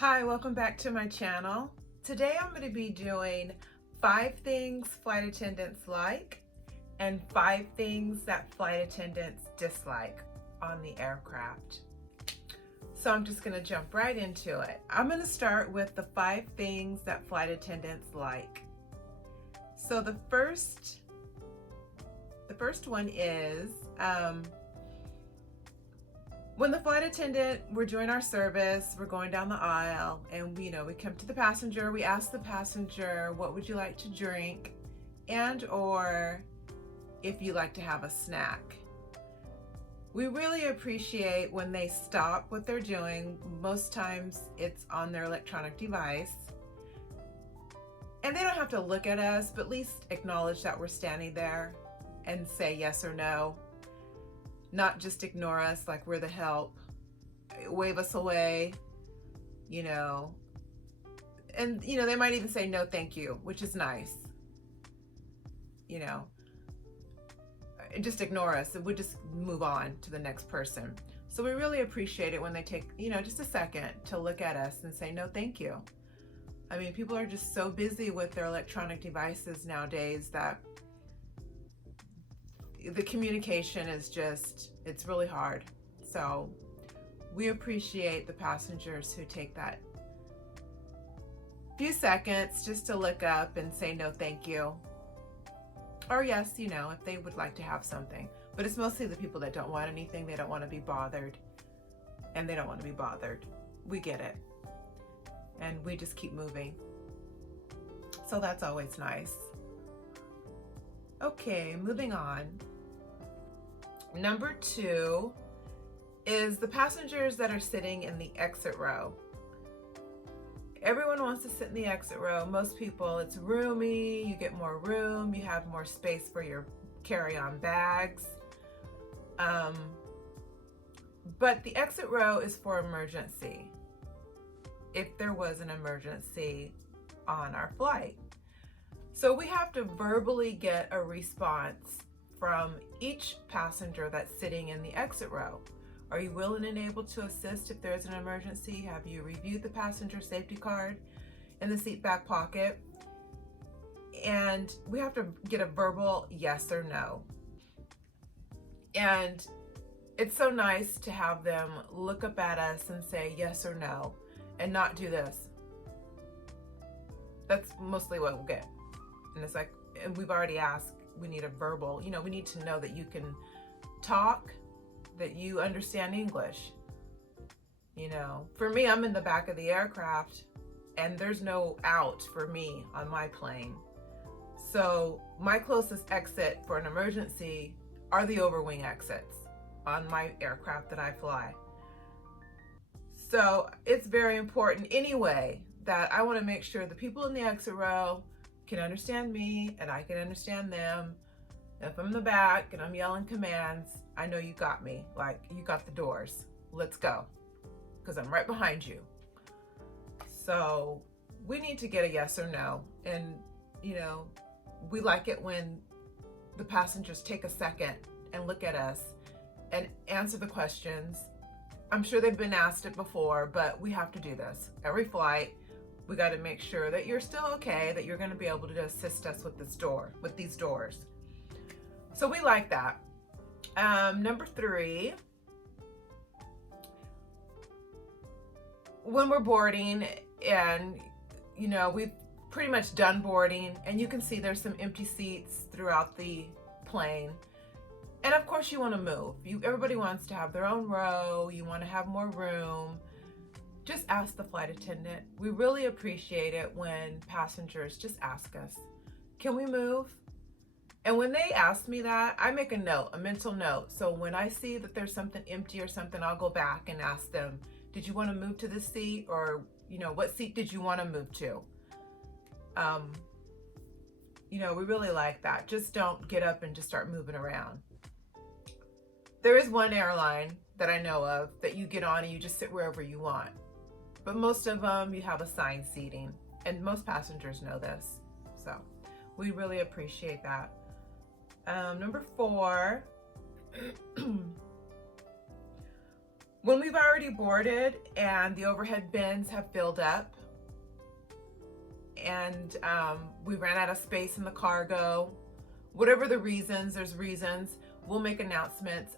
Hi, welcome back to my channel. Today I'm going to be doing 5 things flight attendants like and 5 things that flight attendants dislike on the aircraft. So I'm just going to jump right into it. I'm going to start with the 5 things that flight attendants like. So the first one is when the flight attendant, we're doing our service, we're going down the aisle, and we come to the passenger, we ask the passenger, what would you like to drink? And or if you like to have a snack. We really appreciate when they stop what they're doing. Most times it's on their electronic device. And they don't have to look at us, but at least acknowledge that we're standing there and say yes or no. Not just ignore us like we're the help, wave us away, and they might even say no thank you, which is nice. Just ignore us and we just move on to the next person. So we really appreciate it when they take just a second to look at us and say no thank you. I mean, people are just so busy with their electronic devices nowadays that the communication is it's really hard. So we appreciate the passengers who take that few seconds just to look up and say no thank you, or yes, if they would like to have something. But it's mostly the people that don't want anything. They don't want to be bothered, and they don't want to be bothered. We get it, and we just keep moving. So that's always nice. Okay, moving on. Number 2 is the passengers that are sitting in the exit row. Everyone wants to sit in the exit row. Most people, it's roomy, you get more room, you have more space for your carry-on bags. But the exit row is for emergency. If there was an emergency on our flight. So we have to verbally get a response from each passenger that's sitting in the exit row. Are you willing and able to assist if there's an emergency? Have you reviewed the passenger safety card in the seat back pocket? And we have to get a verbal yes or no. And it's so nice to have them look up at us and say yes or no and not do this. That's mostly what we'll get. And it's like, and we've already asked, we need a verbal, we need to know that you can talk, that you understand English. For me, I'm in the back of the aircraft and there's no out for me on my plane. So my closest exit for an emergency are the overwing exits on my aircraft that I fly. So it's very important anyway that I want to make sure the people in the exit row can understand me and I can understand them. If I'm in the back and I'm yelling commands, I know you got me. Like, you got the doors. Let's go. Because I'm right behind you. So we need to get a yes or no. And, we like it when the passengers take a second and look at us and answer the questions. I'm sure they've been asked it before, but we have to do this. Every flight, we got to make sure that you're still okay, that you're going to be able to assist us with these doors. So we like that. Number 3, when we're boarding and, we've pretty much done boarding and you can see there's some empty seats throughout the plane. And of course you want to move. Everybody wants to have their own row. You want to have more room. Just ask the flight attendant. We really appreciate it when passengers just ask us, can we move? And when they ask me that, I make a mental note. So when I see that there's something empty or something, I'll go back and ask them, did you want to move to this seat? Or, what seat did you want to move to? We really like that. Just don't get up and just start moving around. There is one airline that I know of that you get on and you just sit wherever you want. But most of them, you have assigned seating. And most passengers know this. So we really appreciate that. Number 4, When we've already boarded and the overhead bins have filled up and we ran out of space in the cargo, whatever the reasons, there's reasons, we'll make announcements.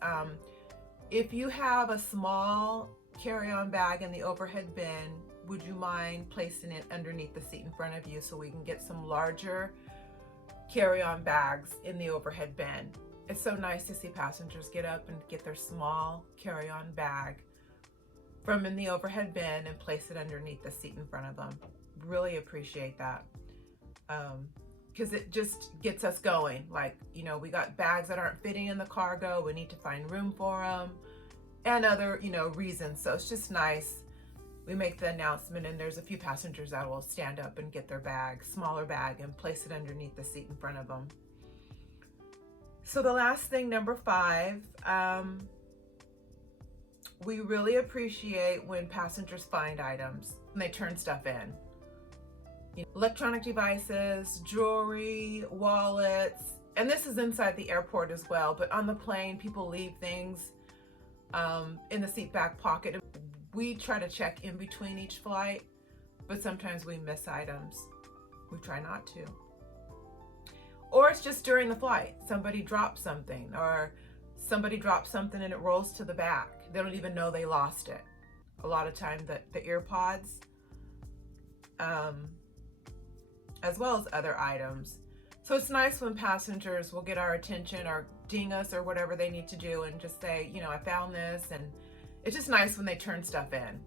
If you have a small carry-on bag in the overhead bin, would you mind placing it underneath the seat in front of you so we can get some larger carry-on bags in the overhead bin? It's so nice to see passengers get up and get their small carry-on bag from in the overhead bin and place it underneath the seat in front of them. Really appreciate that. Because it just gets us going. Like, you know, we got bags that aren't fitting in the cargo, we need to find room for them, and other, you know, reasons. So it's just nice. We make the announcement and there's a few passengers that will stand up and get their bag, smaller bag, and place it underneath the seat in front of them. So the last thing, number 5, we really appreciate when passengers find items and they turn stuff in. Electronic devices, jewelry, wallets, and this is inside the airport as well, but on the plane, people leave things in the seat back pocket. We try to check in between each flight, but sometimes we miss items. We try not to. Or it's just during the flight. Somebody drops something, or somebody drops something and it rolls to the back. They don't even know they lost it. A lot of time the ear pods, as well as other items. So it's nice when passengers will get our attention or ding us or whatever they need to do and just say, you know, I found this. And it's just nice when they turn stuff in.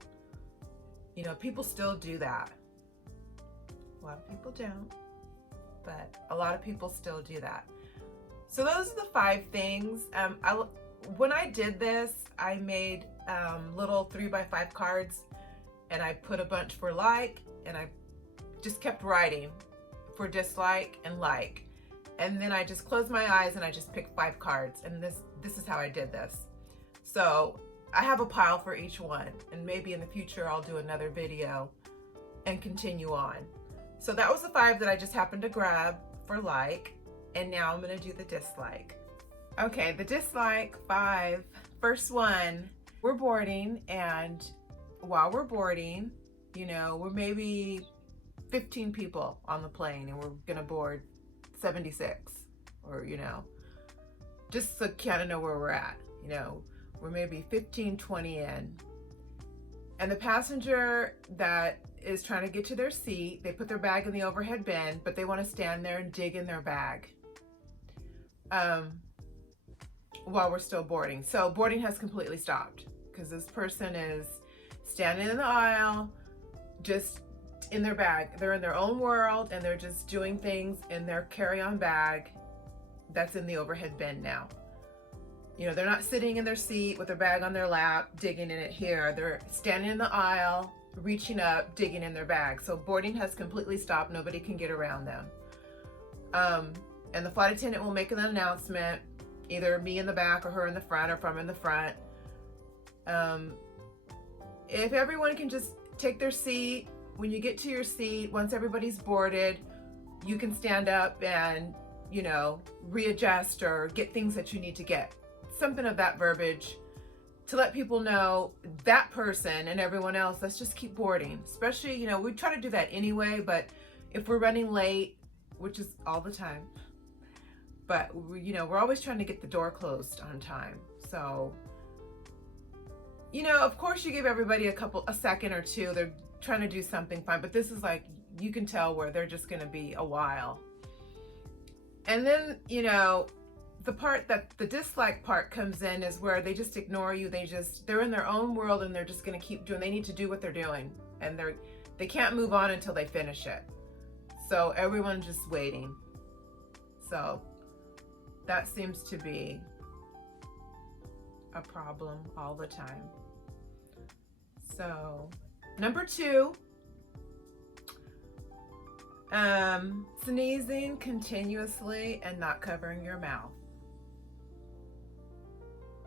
You know, people still do that. A lot of people don't, but a lot of people still do that. So those are the 5 things. When I did this, I made little 3x5 cards, and I put a bunch for like, and I just kept writing for dislike and like. And then I just closed my eyes and I just picked 5 cards, and this is how I did this. So I have a pile for each one, and maybe in the future I'll do another video and continue on. So that was the 5 that I just happened to grab for like, and now I'm gonna do the dislike. Okay, the dislike 5, first one, we're boarding, and while we're boarding, you know, we're maybe 15 people on the plane and we're gonna board 76, or, you know, just to kind of know where we're at. You know, we're maybe 15, 20 in, and the passenger that is trying to get to their seat, they put their bag in the overhead bin, but they want to stand there and dig in their bag while we're still boarding. So boarding has completely stopped because this person is standing in the aisle, just in their bag. They're in their own world and they're just doing things in their carry-on bag that's in the overhead bin now. You know, they're not sitting in their seat with their bag on their lap, digging in it here. They're standing in the aisle, reaching up, digging in their bag. So boarding has completely stopped. Nobody can get around them. And the flight attendant will make an announcement, either me in the back or her in the front, or from in the front. If everyone can just take their seat, when you get to your seat, once everybody's boarded, you can stand up and, you know, readjust or get things that you need to get. Something of that verbiage to let people know, that person and everyone else, let's just keep boarding. Especially, you know, we try to do that anyway, but if we're running late, which is all the time, but you know, we're always trying to get the door closed on time. So, you know, of course you give everybody a second or two. They're trying to do something fine, but this is like, you can tell where they're just going to be a while. And then, you know, the part that the dislike part comes in is where they just ignore you. They're in their own world and they're just going to keep doing, they need to do what they're doing, and they can't move on until they finish it. So everyone's just waiting. So that seems to be a problem all the time. So number 2, sneezing continuously and not covering your mouth.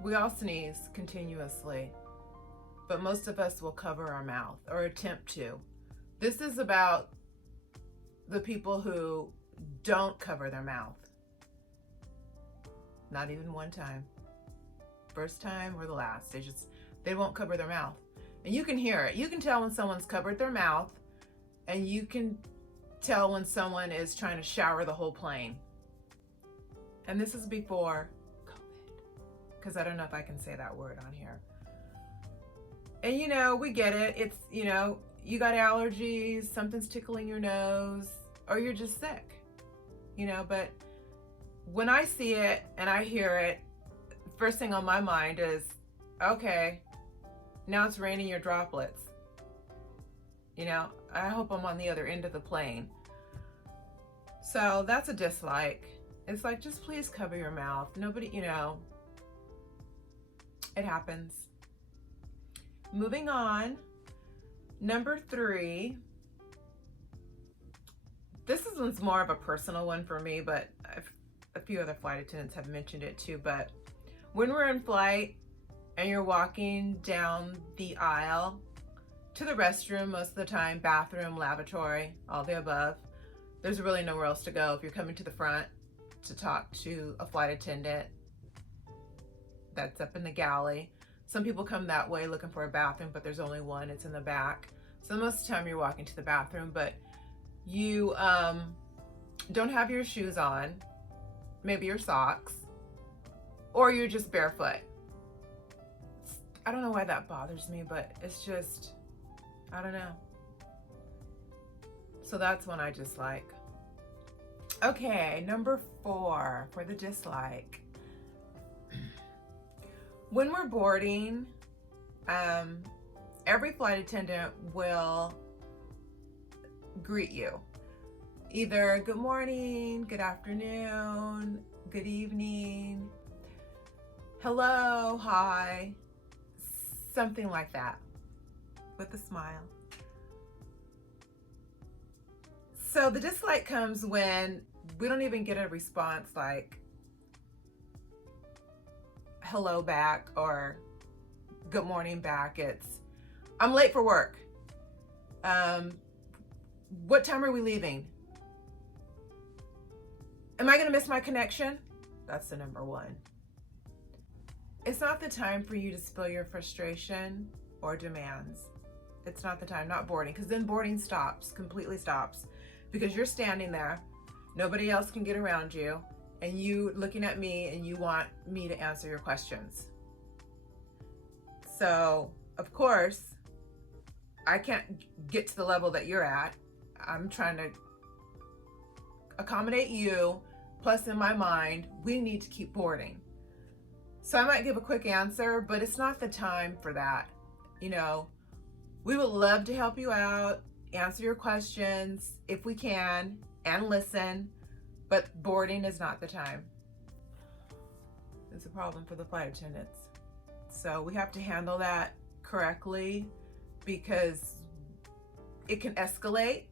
We all sneeze continuously, but most of us will cover our mouth or attempt to. This is about the people who don't cover their mouth. Not even one time. First time or the last. They won't cover their mouth. And you can hear it. You can tell when someone's covered their mouth, and you can tell when someone is trying to shower the whole plane. And this is before COVID, because I don't know if I can say that word on here. And you know, we get it. It's, you know, you got allergies, something's tickling your nose, or you're just sick, you know. But when I see it and I hear it, first thing on my mind is, okay, now it's raining your droplets. You know, I hope I'm on the other end of the plane. So that's a dislike. It's like, just please cover your mouth. Nobody, you know, it happens. Moving on, number 3. This one's more of a personal one for me, but a few other flight attendants have mentioned it too. But when we're in flight and you're walking down the aisle to the restroom, most of the time, bathroom, lavatory, all the above, there's really nowhere else to go. If you're coming to the front to talk to a flight attendant that's up in the galley, some people come that way looking for a bathroom, but there's only one, it's in the back. So most of the time you're walking to the bathroom, but you don't have your shoes on, maybe your socks, or you're just barefoot. I don't know why that bothers me, but it's just, I don't know. So that's one I dislike. Okay, number 4 for the dislike. When we're boarding, every flight attendant will greet you. Either good morning, good afternoon, good evening, hello, hi, something like that, with a smile. So the dislike comes when we don't even get a response like hello back or good morning back. It's, I'm late for work. What time are we leaving? Am I gonna miss my connection? That's the number 1. It's not the time for you to spill your frustration or demands. It's not the time, not boarding, because then boarding stops, completely stops, because you're standing there, nobody else can get around you, and you looking at me and you want me to answer your questions. So, of course, I can't get to the level that you're at. I'm trying to accommodate you, plus in my mind, we need to keep boarding. So I might give a quick answer, but it's not the time for that. You know, we would love to help you out, answer your questions if we can, and listen, but boarding is not the time. It's a problem for the flight attendants. So we have to handle that correctly, because it can escalate,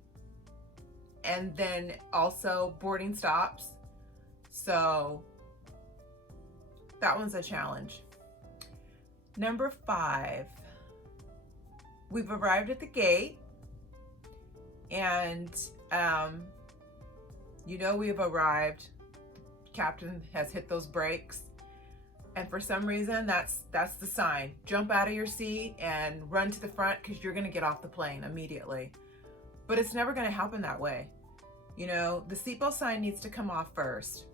and then also boarding stops. So that one's a challenge. Number 5, we've arrived at the gate, and you know we've arrived. Captain has hit those brakes, and for some reason that's the sign. Jump out of your seat and run to the front, because you're going to get off the plane immediately. But it's never going to happen that way. You know, the seatbelt sign needs to come off first,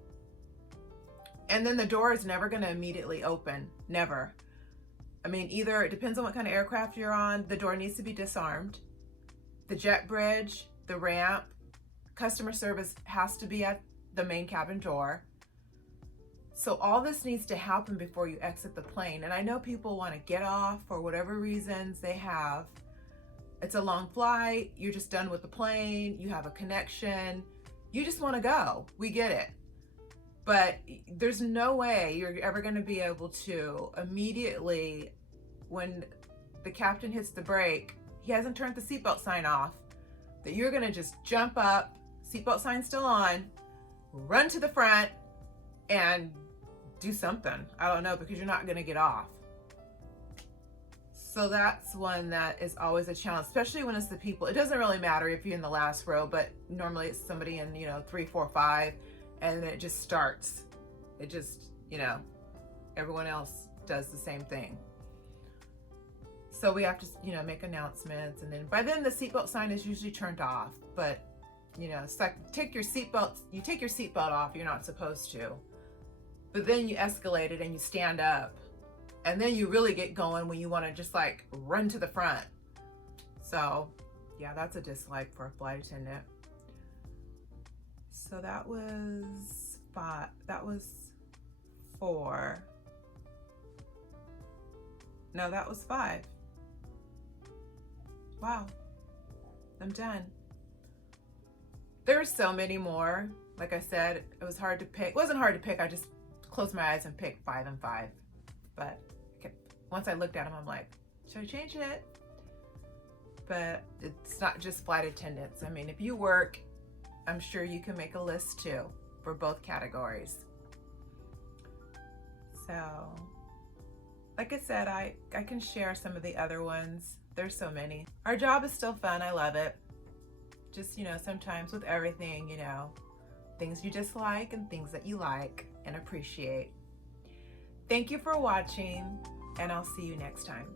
and then the door is never going to immediately open. Never. I mean, either it depends on what kind of aircraft you're on. The door needs to be disarmed. The jet bridge, the ramp, customer service has to be at the main cabin door. So all this needs to happen before you exit the plane. And I know people want to get off for whatever reasons they have. It's a long flight. You're just done with the plane. You have a connection. You just want to go. We get it. But there's no way you're ever going to be able to immediately, when the captain hits the brake, he hasn't turned the seatbelt sign off, that you're going to just jump up, seatbelt sign still on, run to the front, and do something. I don't know, because you're not going to get off. So that's one that is always a challenge, especially when it's the people. It doesn't really matter if you're in the last row, but normally it's somebody in, 3, 4, 5, and then it just starts. It just, everyone else does the same thing. So we have to, you know, make announcements, and then by then the seatbelt sign is usually turned off. But you know, it's like you take your seatbelt off, you're not supposed to. But then you escalate it and you stand up. And then you really get going when you want to just like run to the front. So yeah, that's a dislike for a flight attendant. So that was 5. That was 4. No, that was 5. Wow, I'm done. There's so many more. Like I said, it was hard to pick. It wasn't hard to pick. I just closed my eyes and picked 5 and 5. But once I looked at them, I'm like, should I change it? But it's not just flight attendants. I mean, if you work, I'm sure you can make a list too for both categories. So, like I said, I can share some of the other ones. There's so many. Our job is still fun. I love it. Just, you know, sometimes with everything, you know, things you dislike and things that you like and appreciate. Thank you for watching, and I'll see you next time.